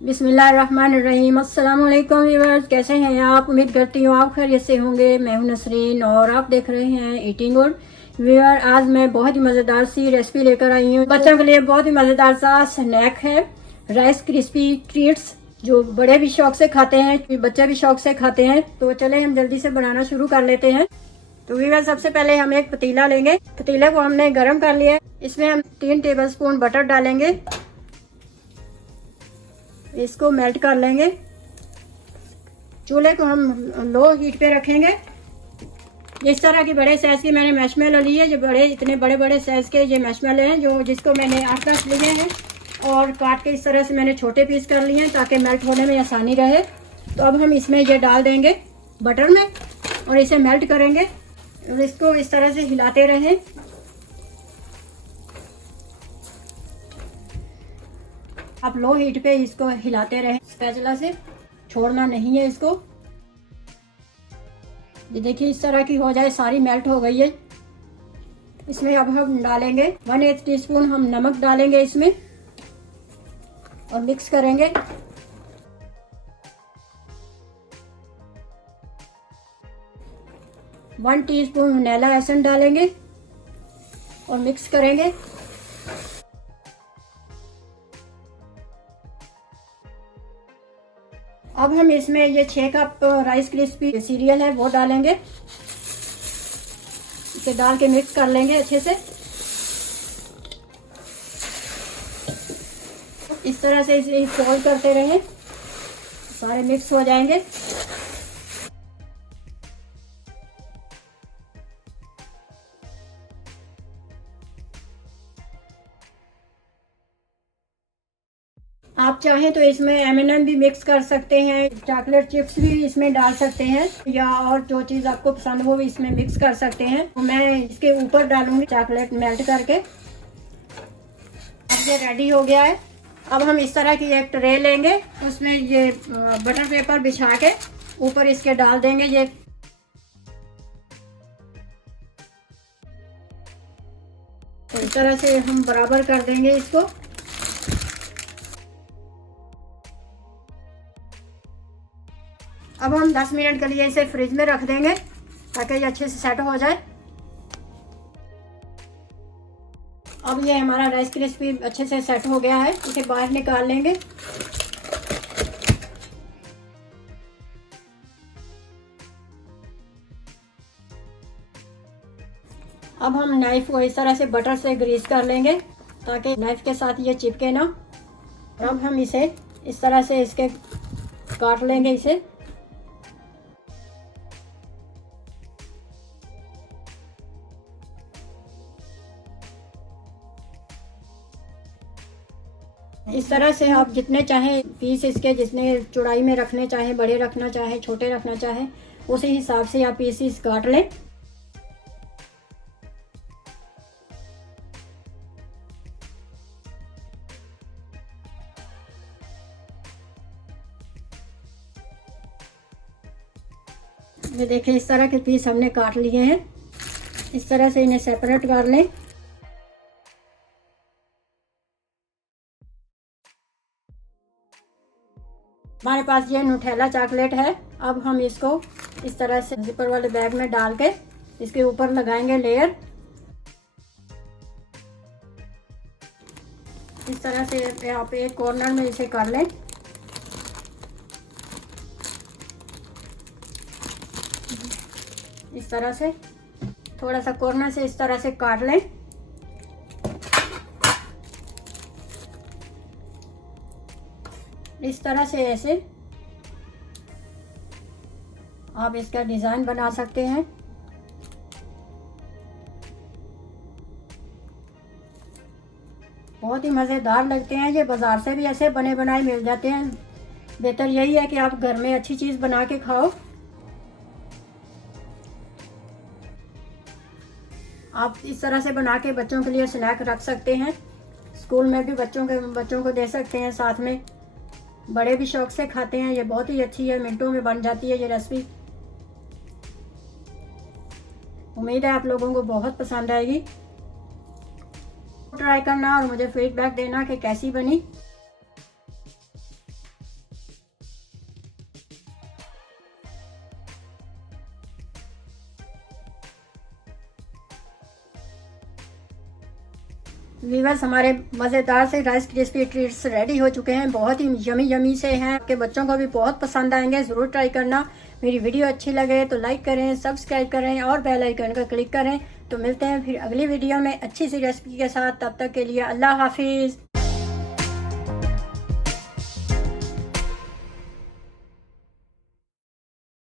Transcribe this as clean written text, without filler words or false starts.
बिस्मिल्लाहिर्रहमानिर्रहीम। अस्सलाम वालेकुम व्यूअर्स, कैसे हैं आप? उम्मीद करती हूँ आप खैरियत से होंगे। मैं हूं नसरीन और आप देख रहे हैं ईटिंग गुड। व्यूअर, आज मैं बहुत ही मज़ेदार सी रेसिपी लेकर आई हूँ। बच्चों के लिए बहुत ही मज़ेदार सा स्नैक है, राइस क्रिस्पी ट्रीट्स, जो बड़े भी शौक से खाते हैं, बच्चे भी शौक से खाते हैं। तो चले हम जल्दी से बनाना शुरू कर लेते हैं। तो व्यूअर, सबसे पहले हम एक पतीला लेंगे। पतीले को हमने गर्म कर लिया है। इसमें हम 3 टेबलस्पून बटर डालेंगे। इसको मेल्ट कर लेंगे। चूल्हे को हम लो हीट पे रखेंगे। इस तरह की बड़े साइज की मैंने मैशमेलो ली है, जो इतने बड़े बड़े साइज के ये मैशमेलो हैं, जिसको मैंने 8-10 लिए हैं और काट के इस तरह से मैंने छोटे पीस कर लिए हैं ताकि मेल्ट होने में आसानी रहे। तो अब हम इसमें ये डाल देंगे बटर में और इसे मेल्ट करेंगे और इसको इस तरह से हिलाते रहें। आप लो हीट पे इसको हिलाते रहें स्पैचुला से, छोड़ना नहीं है इसको। ये देखिए इस तरह की हो जाए, सारी मेल्ट हो गई है। इसमें अब हम डालेंगे 1/8 टीस्पून हम नमक डालेंगे इसमें और मिक्स करेंगे। वन टीस्पून वनीला एसेंस डालेंगे और मिक्स करेंगे। अब हम इसमें ये 6 कप राइस क्रिस्पी सीरियल है वो डालेंगे। इसे डाल के मिक्स कर लेंगे अच्छे से। इस तरह से इसे फोल्ड करते रहें, सारे मिक्स हो जाएंगे। आप चाहें तो इसमें M&M भी मिक्स कर सकते हैं, चॉकलेट चिप्स भी इसमें डाल सकते हैं, या और जो चीज़ आपको पसंद हो वो इसमें मिक्स कर सकते हैं। तो मैं इसके ऊपर डालूंगी चॉकलेट मेल्ट करके। अब ये रेडी हो गया है। अब हम इस तरह की एक ट्रे लेंगे, उसमें ये बटर पेपर बिछा के ऊपर इसके डाल देंगे। ये तो इस तरह से हम बराबर कर देंगे इसको। अब हम 10 मिनट के लिए इसे फ्रिज में रख देंगे ताकि ये अच्छे से सेट हो जाए। अब ये हमारा राइस क्रिस्पी अच्छे से सेट हो गया है, इसे बाहर निकाल लेंगे। अब हम नाइफ को इस तरह से बटर से ग्रीस कर लेंगे ताकि नाइफ के साथ ये चिपके ना। अब हम इसे इस तरह से इसके काट लेंगे इसे। इस तरह से आप जितने चाहें पीस इसके, जितने चौड़ाई में रखने चाहें, बड़े रखना चाहें, छोटे रखना चाहें, उसी हिसाब से आप पीसीस काट लें। ये देखिए इस तरह के पीस हमने काट लिए हैं। इस तरह से इन्हें सेपरेट कर लें। हमारे पास ये न्यूट्रेला चॉकलेट है। अब हम इसको इस तरह से जिपर वाले बैग में डाल के इसके ऊपर लगाएंगे लेयर। इस तरह से आप एक कॉर्नर में इसे कर लें। इस तरह से थोड़ा सा कॉर्नर से इस तरह से काट लें। इस तरह से ऐसे आप इसका डिज़ाइन बना सकते हैं। बहुत ही मज़ेदार लगते हैं ये, बाज़ार से भी ऐसे बने बनाए मिल जाते हैं। बेहतर यही है कि आप घर में अच्छी चीज़ बना के खाओ। आप इस तरह से बना के बच्चों के लिए स्नैक रख सकते हैं। स्कूल में भी बच्चों को दे सकते हैं, साथ में बड़े भी शौक से खाते हैं। ये बहुत ही अच्छी है, मिनटों में बन जाती है ये रेसिपी। उम्मीद है आप लोगों को बहुत पसंद आएगी। ट्राई करना और मुझे फीडबैक देना कि कैसी बनी। वीवर्स, हमारे मज़ेदार से राइस क्रिस्पी ट्रीट्स रेडी हो चुके हैं। बहुत ही यमी यमी से हैं, आपके बच्चों को भी बहुत पसंद आएंगे। ज़रूर ट्राई करना। मेरी वीडियो अच्छी लगे तो लाइक करें, सब्सक्राइब करें और बेल आइकन का क्लिक करें। तो मिलते हैं फिर अगली वीडियो में अच्छी सी रेसिपी के साथ। तब तक के लिए अल्लाह हाफिज़।